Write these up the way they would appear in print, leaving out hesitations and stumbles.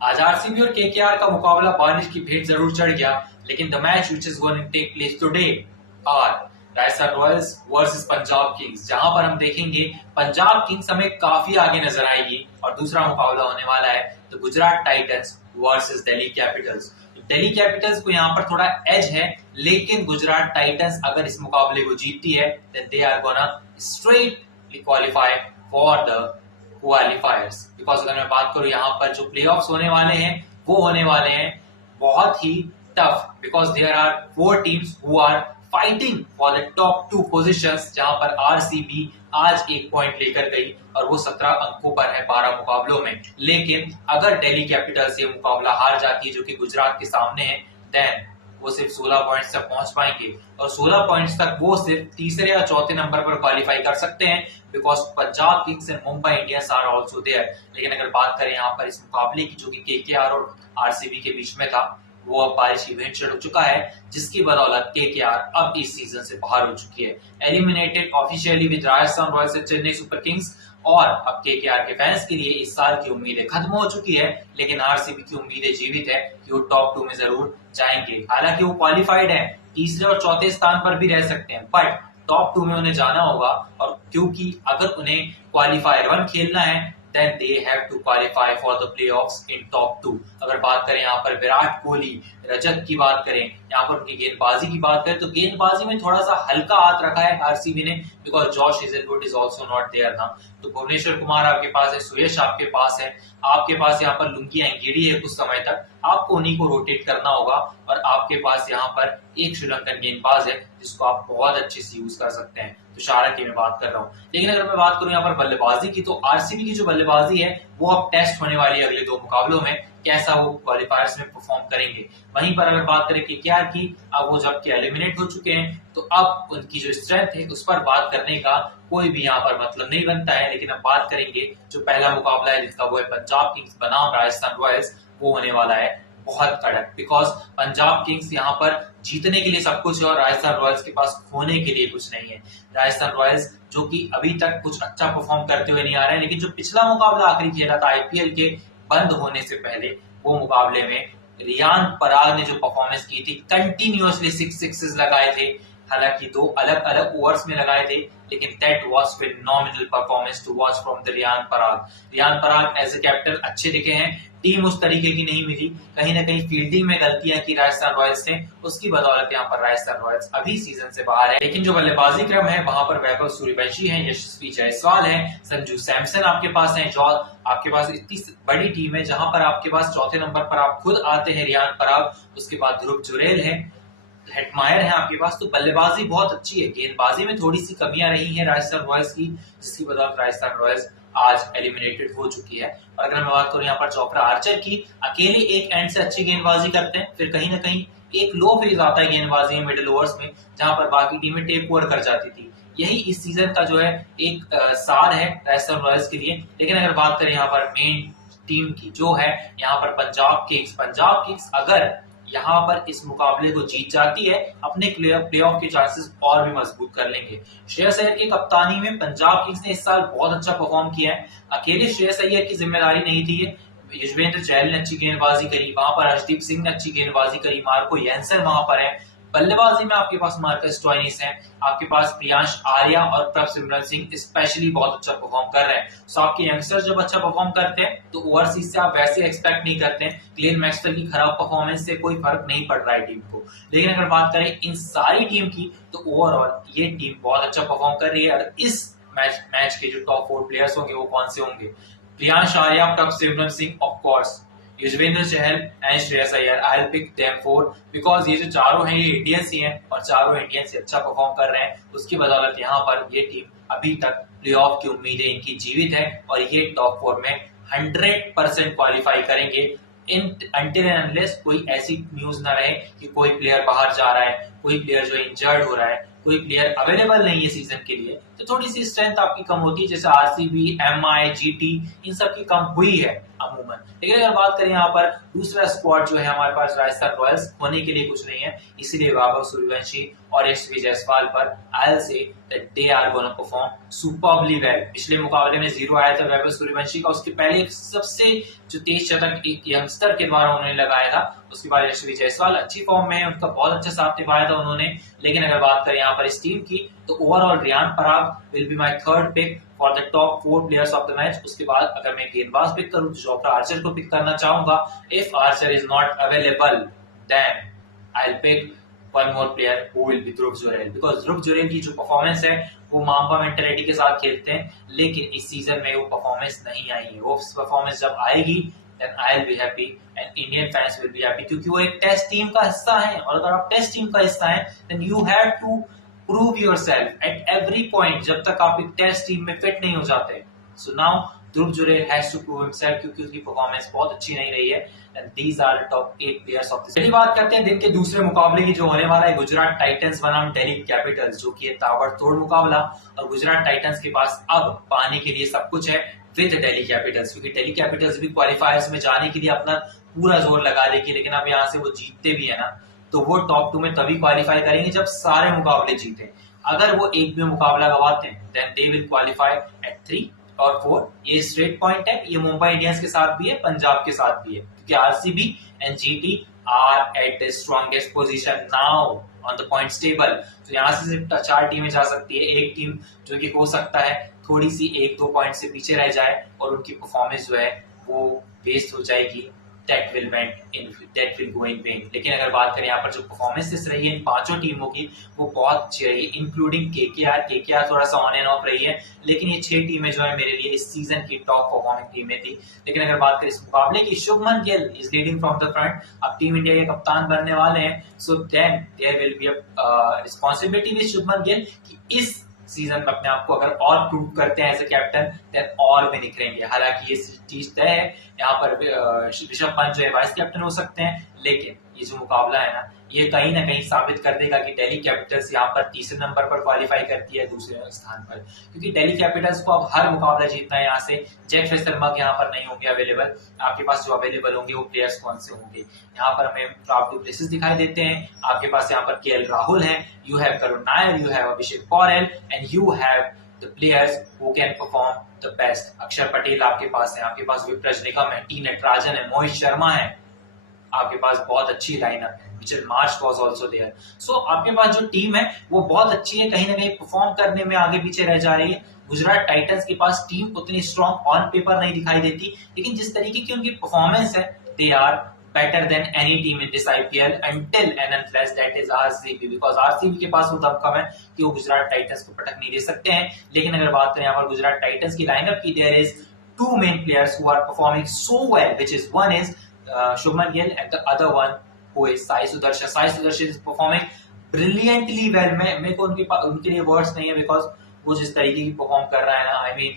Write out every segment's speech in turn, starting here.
आज आरसीबी और केकेआर का मुकाबला बारिश की भेंट जरूर चढ़ गया, लेकिन the match which is going to take place today are Rajasthan Royals versus Punjab Kings, जहां पर हम देखेंगे पंजाब किंग्स हमें काफी आगे नजर आएगी और दूसरा मुकाबला होने वाला है the Gujarat Titans versus Delhi Capitals. Delhi Capitals को यहाँ पर थोड़ा एज है, लेकिन गुजरात टाइटंस अगर इस मुकाबले को जीतती है then they are gonna straightly qualify for the qualifiers. Because अगर मैं बात करूं यहाँ पर जो प्लेऑफ्स होने वाले हैं वो होने वाले हैं बहुत ही tough, because there are 4 teams who are fighting for the top 2 positions, जहां पर आरसीबी आज 1 पॉइंट लेकर गई और वो 17 अंकों पर है 12 मुकाबलों में। लेकिन अगर दिल्ली कैपिटल्स ये मुकाबला हार जाती है जो कि गुजरात के सामने है, देन वो सिर्फ 16 पॉइंट्स तक पहुंच पाएंगे और 16 पॉइंट्स तक वो सिर्फ तीसरे या चौथे नंबर पर क्वालिफाई कर सकते हैं, because Punjab Kings and Mumbai Indians are also there. लेकिन अगर बात करें यहाँ पर इस मुकाबले की जो कि केकेआर और आरसीबी के बीच में था, वो अब बारिश की भेंट चढ़ चुका है, जिसकी बदौलत केकेआर अब इस सीजन से बाहर हो चुकी है, eliminated officially with Rajasthan Royals and Chennai super Kings. और अब केकेआर के फैंस के लिए इस साल की उम्मीदें खत्म हो चुकी है, लेकिन आरसीबी की उम्मीदें जीवित है कि वो टॉप 2 में जरूर जाएंगे। हालांकि वो क्वालिफाइड है, तीसरे और चौथे स्थान पर भी रह सकते हैं, बट टॉप 2 में उन्हें जाना होगा। और क्योंकि अगर उन्हें क्वालिफायर 1 खेलना है then they have to qualify for the playoffs in top 2। अगर बात करें यहाँ पर विराट कोहली, रजत की बात करें, यहाँ पर उनकी गेंदबाजी की बात करें, तो गेंदबाजी में थोड़ा सा हल्का हाथ रखा है आरसीबी ने, because Josh Hazlewood is also not there ना। तो भुवनेश्वर कुमार आपके पास है, सुयश आपके पास है, आपके पास यहाँ पर लुंकी एंगिडी है कुछ समय तक, आपको उन्हीं को रोटेट करना होगा। और आपके पास यहाँ पर एक श्रीलंकन गेंदबाज है जिसको आप बहुत अच्छे से यूज कर सकते हैं, तुषारा की मैं बात कर रहा हूँ। लेकिन अगर मैं बात करूं यहाँ पर बल्लेबाजी की, तो आरसीबी की जो बल्लेबाजी है वो अब टेस्ट होने वाली है अगले 2 मुकाबलों में, कैसा वो क्वालिफायर्स में परफॉर्म करेंगे। वहीं पर अगर बात करें केकेआर की, अब वो जबकि एलिमिनेट हो चुके हैं, तो अब उनकी जो स्ट्रेंथ है उस पर बात करने का कोई भी यहाँ पर मतलब नहीं बनता है। लेकिन अब बात करेंगे जो पहला मुकाबला है जिसका, वो है पंजाब किंग्स बनाम राजस्थान रॉयल्स, वो होने वाला है बहुत कड़क, बिकॉज पंजाब किंग्स यहाँ पर जीतने के लिए सब कुछ है और राजस्थान रॉयल्स के पास खोने के लिए कुछ नहीं है। राजस्थान रॉयल्स जो कि अभी तक कुछ अच्छा परफॉर्म करते हुए नहीं आ रहे हैं, लेकिन जो पिछला मुकाबला आखिरी खेला था आईपीएल के बंद होने से पहले, वो मुकाबले में रियान पराग ने जो परफॉर्मेंस की थी, कंटिन्यूअसली 6 सिक्सेस लगाए थे, हालांकि 2 अलग अलग ओवर्स में लगाए थे, लेकिन that was phenomenal performance to watch from the Riyan Parag. Riyan Parag as a captain अच्छे दिखे हैं, टीम उस तरीके की नहीं मिली, कहीं ना कहीं फील्डिंग में गलतियां की राजस्थान रॉयल्स ने, उसकी बदौलत यहाँ पर राजस्थान रॉयल्स अभी सीजन से बाहर है। लेकिन जो बल्लेबाजी क्रम है वहां पर वैभव सूर्यवंशी है, यशस्वी जायसवाल है, संजू सैमसन आपके पास है, जो आपके पास इतनी बड़ी टीम है, जहां पर आपके पास चौथे नंबर पर आप खुद आते हैं रियान पराग, उसके बाद ध्रुव जुरेल है, हेटमायर है आपके पास। तो बल्लेबाजी बहुत अच्छी है, गेंदबाजी में थोड़ी सी कमियां रही हैं राजस्थान रॉयल्स की, जिसकी बदौलत राजस्थान रॉयल्स आज एलिमिनेटेड हो चुकी है। और अगर मैं बात करूं यहाँ पर चोपड़ा आर्चर की, अकेले एक एंड से अच्छी गेंदबाजी करते हैं, फिर कहीं ना कहीं एक लो फेज आता है गेंदबाजी में मिडिल ओवर्स में, जहां पर बाकी टीमें टेक ओवर कर जाती थी। यही इस सीजन का जो है एक सार है राजस्थान रॉयल्स के लिए। लेकिन अगर बात करें यहाँ पर मेन टीम की, जो है यहाँ पर पंजाब किंग्स अगर यहाँ पर इस मुकाबले को जीत जाती है, अपने प्लेऑफ के चांसेस और भी मजबूत कर लेंगे। श्रेयस अय्यर की कप्तानी में पंजाब किंग्स ने इस साल बहुत अच्छा परफॉर्म किया है, अकेले श्रेयस अय्यर की जिम्मेदारी नहीं थी, युजवेंद्र चहल ने अच्छी गेंदबाजी करी, वहां पर हर्षदीप सिंह ने अच्छी गेंदबाजी करी, मार्को येंसन वहां पर है। बल्लेबाजी में आपके पास मार्कस स्टोइनिस है, आपके पास प्रियांश आर्या और प्रभसिमरन सिंह स्पेशली बहुत अच्छा परफॉर्म कर रहे हैं। सो आपके यंगस्टर्स जब अच्छा परफॉर्म करते हैं तो ओवरसीज से आप वैसे एक्सपेक्ट नहीं करते हैं। ग्लेन मैक्सवेल की खराब परफॉर्मेंस से कोई फर्क नहीं पड़ रहा है टीम को। लेकिन अगर बात करें इन सारी टीम की, तो ओवरऑल ये टीम बहुत अच्छा परफॉर्म कर रही है। और इस मैच के जो टॉप 4 प्लेयर्स होंगे वो कौन से होंगे? Priyansh Arya, Prabhsimran Singh, of course Yuzvendra Chahal and Shreyas Iyer, I will pick them 4 because ये जो चारों हैं ये इंडियंस ही हैं और चारों इंडियंस से अच्छा परफॉर्म कर रहे हैं। उसकी बदौलत यहाँ पर ये टीम अभी तक प्लेऑफ की उम्मीदें इनकी जीवित है और ये टॉप 4 में 100% क्वालिफाई करेंगे, अनटिल एंड अनलेस कोई ऐसी न्यूज ना रहे कि कोई प्लेयर बाहर जा रहा है, कोई प्लेयर जो इंजर्ड हो रहा है, कोई प्लेयर अवेलेबल नहीं है सीजन के लिए, तो थोड़ी सी स्ट्रेंथ आपकी कम होती है, जैसे आरसीबी, एमआई, जीटी, इन सब की कम हुई है अमूमन। लेकिन अगर बात करें यहाँ पर दूसरा स्क्वाड जो है हमारे पास राजस्थान रॉयल्स, होने के लिए कुछ नहीं है, इसीलिए वैभव सूर्यवंशी और यशस्वी जायसवाल पर आई से that they are going to perform superbly well. पिछले मुकाबले में 0 आया था वैभव सूर्यवंशी का, उसके पहले सबसे जो तेज शतक एक यंगस्टर के द्वारा उन्होंने लगाया था, उसके बाद यशस्वी जायसवाल अच्छी फॉर्म में है, उनका बहुत अच्छा साथ निभाया था उन्होंने। लेकिन अगर बात करें यहाँ पर इस टीम की तो overall Riyan Parag will be my third pick for the top 4 players of the match. उसके बाद अगर मैं गेंदबाज पिक करूं तो जोफ्रा आर्चर को पिक करना चाहूंगा। If Archer is not available then I will pick one more player who will be Dhruv Jurel, because Dhruv Jurel की जो परफॉर्मेंस है वो माम्बा मेंटेलिटी के साथ खेलते हैं, लेकिन इस सीजन में वो परफॉर्मेंस नहीं आई है। वो परफॉर्मेंस जब आएगी then I'll be happy and Indian fans will be happy, क्योंकि वो एक टेस्ट टीम का हिस्सा है, और अगर आप टेस्ट टीम का हिस्सा है then you have to prove yourself at every point जब तक आप एक टेस्ट टीम में फिट नहीं हो जाते। So now Dhruv Jurel has to prove himself, क्योंकि उसकी परफॉर्मेंस बहुत अच्छी नहीं रही है। And these are the top 8 players of this। चलिए बात करते हैं दिन के दूसरे मुकाबले की जो होने वाला है गुजरात टाइटंस बनाम दिल्ली कैपिटल्स, जो कि है ताबड़तोड़ मुकाबला। और गुजरात टाइटंस के पास अब पाने के लिए सब कुछ है विद दिल्ली कैपिटल्स, क्योंकि दिल्ली कैपिटल्स भी क्वालिफायर्स में जाने के लिए अपना पूरा जोर लगा देगी, लेकिन अब यहाँ से वो जीतते भी है ना तो वो टॉप 2 में तभी क्वालिफाई करेंगे जब सारे मुकाबले जीते। अगर वो एक भी मुकाबला गवाते हैं then they will qualify at 3 और 4। ये स्ट्रेट पॉइंट है, ये मुंबई इंडियंस के साथ भी है, पंजाब के साथ भी है, क्योंकि RCB and GT R at the strongest position now on the points table. तो यहाँ से सिर्फ 4 टीमें जा सकती है, एक टीम जो कि हो सकता है थोड़ी सी 1-2 पॉइंट से पीछे रह जाए और उनकी परफॉर्मेंस जो है वो वेस्ट हो जाएगी, that will go in vain। लेकिन अगर बात करें यहाँ पर जो परफॉर्मेंसेस रही है इन 5 टीमों की वो बहुत अच्छी रही है, इंक्लूडिंग केकेआर थोड़ा सा ऑन एंड ऑफ रही है, लेकिन ये 6 टीमें जो है मेरे लिए इस सीजन की टॉप परफॉर्मिंग टीमें थी। लेकिन अगर बात करें इस मुकाबले की, Shubman Gill is leading from the front, अब टीम इंडिया के कप्तान बनने वाले हैं, so then there will be a responsibility with Shubman Gill कि इस सीजन में अपने आप को अगर और प्रूव करते हैं एज ए कैप्टन देन और भी निखरेंगे। हालांकि ये चीज तय है, यहाँ पर ऋषभ पंत जो है वाइस कैप्टन हो सकते हैं, लेकिन ये जो मुकाबला है ना ये कहीं ना कहीं साबित कर देगा कि दिल्ली कैपिटल्स यहाँ पर तीसरे नंबर पर क्वालिफाई करती है दूसरे स्थान पर, क्योंकि दिल्ली कैपिटल्स को अब हर मुकाबला जीतना है। यहाँ से जैक फेसलमग यहाँ पर नहीं होंगे अवेलेबल, आपके पास जो अवेलेबल होंगे वो प्लेयर्स कौन से होंगे, यहाँ पर हमें टॉप 2 प्लेसेस दिखाई देते हैं। आपके पास यहाँ पर केएल राहुल है, you have Karun Nair, you have Abhishek Porel and you have the players who can perform the best. Axar Patel आपके पास है, आपके पास विप्रज निगम है, टी नटराजन है, मोहित शर्मा है, आपके पास बहुत अच्छी लाइनअप है, Mitchell Marsh was also there. So आपके पास जो टीम है वो बहुत अच्छी है, कहीं ना कहीं परफॉर्म करने में आगे पीछे रह जा रही है। गुजरात टाइटंस के पास टीम उतनी स्ट्रॉन्ग ऑन पेपर नहीं दिखाई देती, लेकिन जिस तरीके की उनकी परफॉर्मेंस है they are better than any team in this IPL until and unless that is RCB, because RCB के पास वो दमखम है कि वो गुजरात टाइटंस को पटक नहीं दे सकते हैं। लेकिन अगर बात करें यहाँ पर गुजरात टाइटंस की लाइनअप की, there is 2 main players who are performing so well, which is one is Shubman Gill and the other one who is Sai Sudarshan। Sai Sudarshan is performing brilliantly well। मेरे को उनके लिए words नहीं है, because वो जिस तरीके की परफॉर्म कर रहा है ना, आई मीन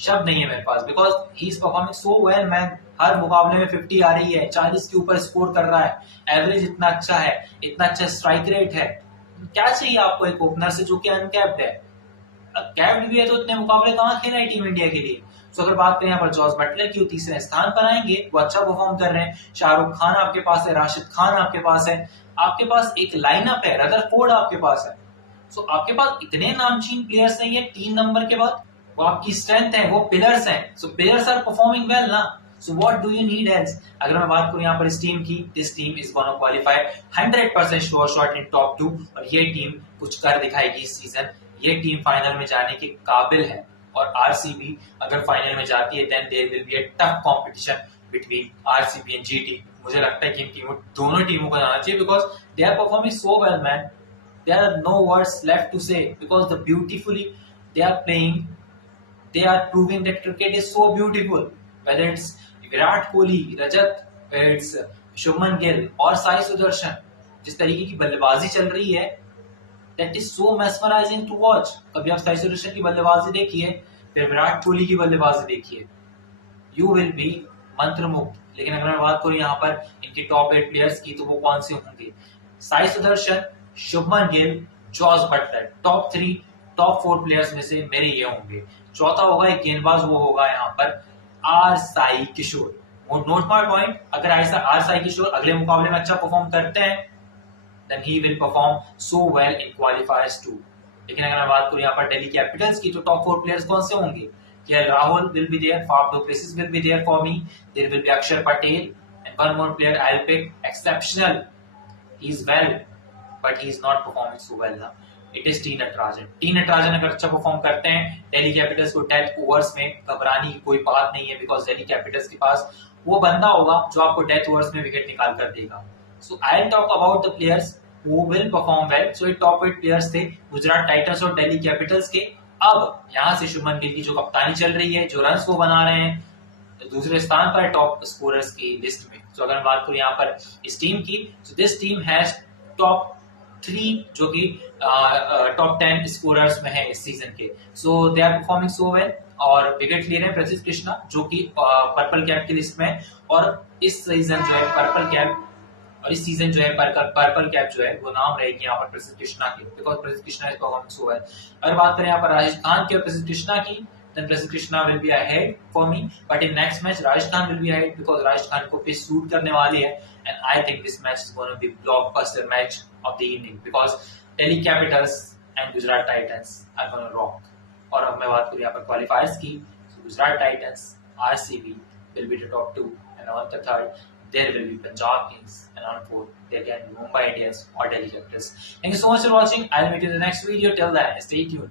शब्द नहीं है मेरे पास, because he is performing so well man. हर मुकाबले में 50 आ रही है, 40 के ऊपर स्कोर कर रहा है, एवरेज इतना अच्छा है, इतना अच्छा स्ट्राइक रेट है। क्या चाहिए आपको एक ओपनर से जो कि अनकैप्ड है? कैप्ड भी है तो इतने मुकाबले कहाँ खेल रहे हैं टीम इंडिया के लिए। तो अगर बात करें यहाँ पर जॉस बटलर की, वो तीसरे स्थान पर आएंगे, वो अच्छा परफॉर्म कर रहे हैं। शाहरुख खान आपके पास है, राशिद खान आपके पास है, आपके पास एक लाइनअप है, रदरफोर्ड आपके पास है। सो आपके पास इतने नामचीन प्लेयर्स नहीं है 3 नंबर के बाद, वो आपकी स्ट्रेंथ है, वो पिलर्स हैं। सो पिलर्स आर परफॉर्मिंग वेल ना, so what do you need else. अगर मैं बात करूं यहाँ पर इस टीम की, this team is gonna qualify 100% sure shot in top 2, और ये टीम कुछ कर दिखाएगी इस सीजन। ये टीम फाइनल में जाने के काबिल है, और आरसीबी अगर फाइनल में जाती है then there will be a tough competition between RCB and GT. मुझे लगता है कि इन टीमों दोनों टीमों को जाना चाहिए, because they are performing so well man, there are no words left to say, because the beautifully they are playing, they are proving that cricket is so beautiful, whether it's Virat Kohli, Rajat, whether it's Shubman Gill और साई सुदर्शन। जिस तरीके की बल्लेबाजी चल रही है that is so mesmerizing to watch। कभी आप साई सुदर्शन की बल्लेबाजी देखिए, फिर विराट कोहली की बल्लेबाजी देखिए, you will be मंत्रमुग्ध। लेकिन अगर मैं बात करूं यहाँ पर इनकी टॉप 8 प्लेयर्स की, तो वो कौन से होंगे? Sai Sudharsan, Shubman Gill, Jos Buttler, top 3 top 4 players में से मेरे ये होंगे। चौथा होगा एक गेंदबाज, वो होगा यहाँ पर आर साई किशोर। वो नोट माय पॉइंट, अगर ऐसा आर साई किशोर अगले मुकाबले में अच्छा परफॉर्म करते हैं then he will perform so well in qualifiers two. लेकिन अगर मैं बात करूं यहाँ पर दिल्ली कैपिटल्स की, तो टॉप 4 प्लेयर्स कौन से होंगे? KL Rahul will be there, Faf du Plessis will be there for me. There will be Akshar Patel and one more player I'll pick. Exceptional. He's well, but he's not performing so well now. It is T Natarajan. T Natarajan अगर अच्छा perform करते हैं Delhi Capitals को death overs में, घबराने की कोई बात नहीं है, बिकॉज दिल्ली कैपिटल्स के पास वो बंदा होगा जो आपको डेथ ओवर्स में विकेट निकाल कर देगा. So I talk about the players who will perform well. So ये टॉप 8 प्लेयर्स थे गुजरात टाइटंस और दिल्ली कैपिटल्स के. अब यहाँ से शुभमन गिल की जो कप्तानी चल रही है, जो रन्स वो बना रहे हैं, तो दूसरे स्थान पर टॉप स्कोरर्स की लिस्ट में. तो अगर बात करूं यहाँ पर इस टीम की, so this team has top 3 जो कि टॉप 10 स्कोरर्स में है इस सीजन के. So they are performing so well और विकेट ले रहे हैं प्रसिद्ध कृष्णा जो कि पर्पल कैप की लिस्ट में. और इस सीजन जो है पर्पल कैप, और इस सीजन जो है पर्पल कैप जो है वो नाम रहेगी यहाँ पर प्रसिद्ध कृष्णा की, बिकॉज प्रसिद्ध Krishna is performing so well. अगर बात करें यहाँ पर राजस्थान की और प्रसिद्ध कृष्णा की, then Prasidh Krishna will be ahead for me, but in next match Rajasthan will be ahead because Rajasthan को pitch suit करने वाली है, and I think this match is going to be blockbuster match of the evening because Delhi Capitals and Gujarat Titans are going to rock. और अब मैं बात करूँ यहाँ पर क्वालिफायर्स की, so Gujarat Titans, RCB will be the top 2, and on the third there will be Punjab Kings, and on fourth there can be Mumbai Indians or Delhi Capitals. Thank you so much for watching. I'll meet you in the next video. Till then, stay tuned.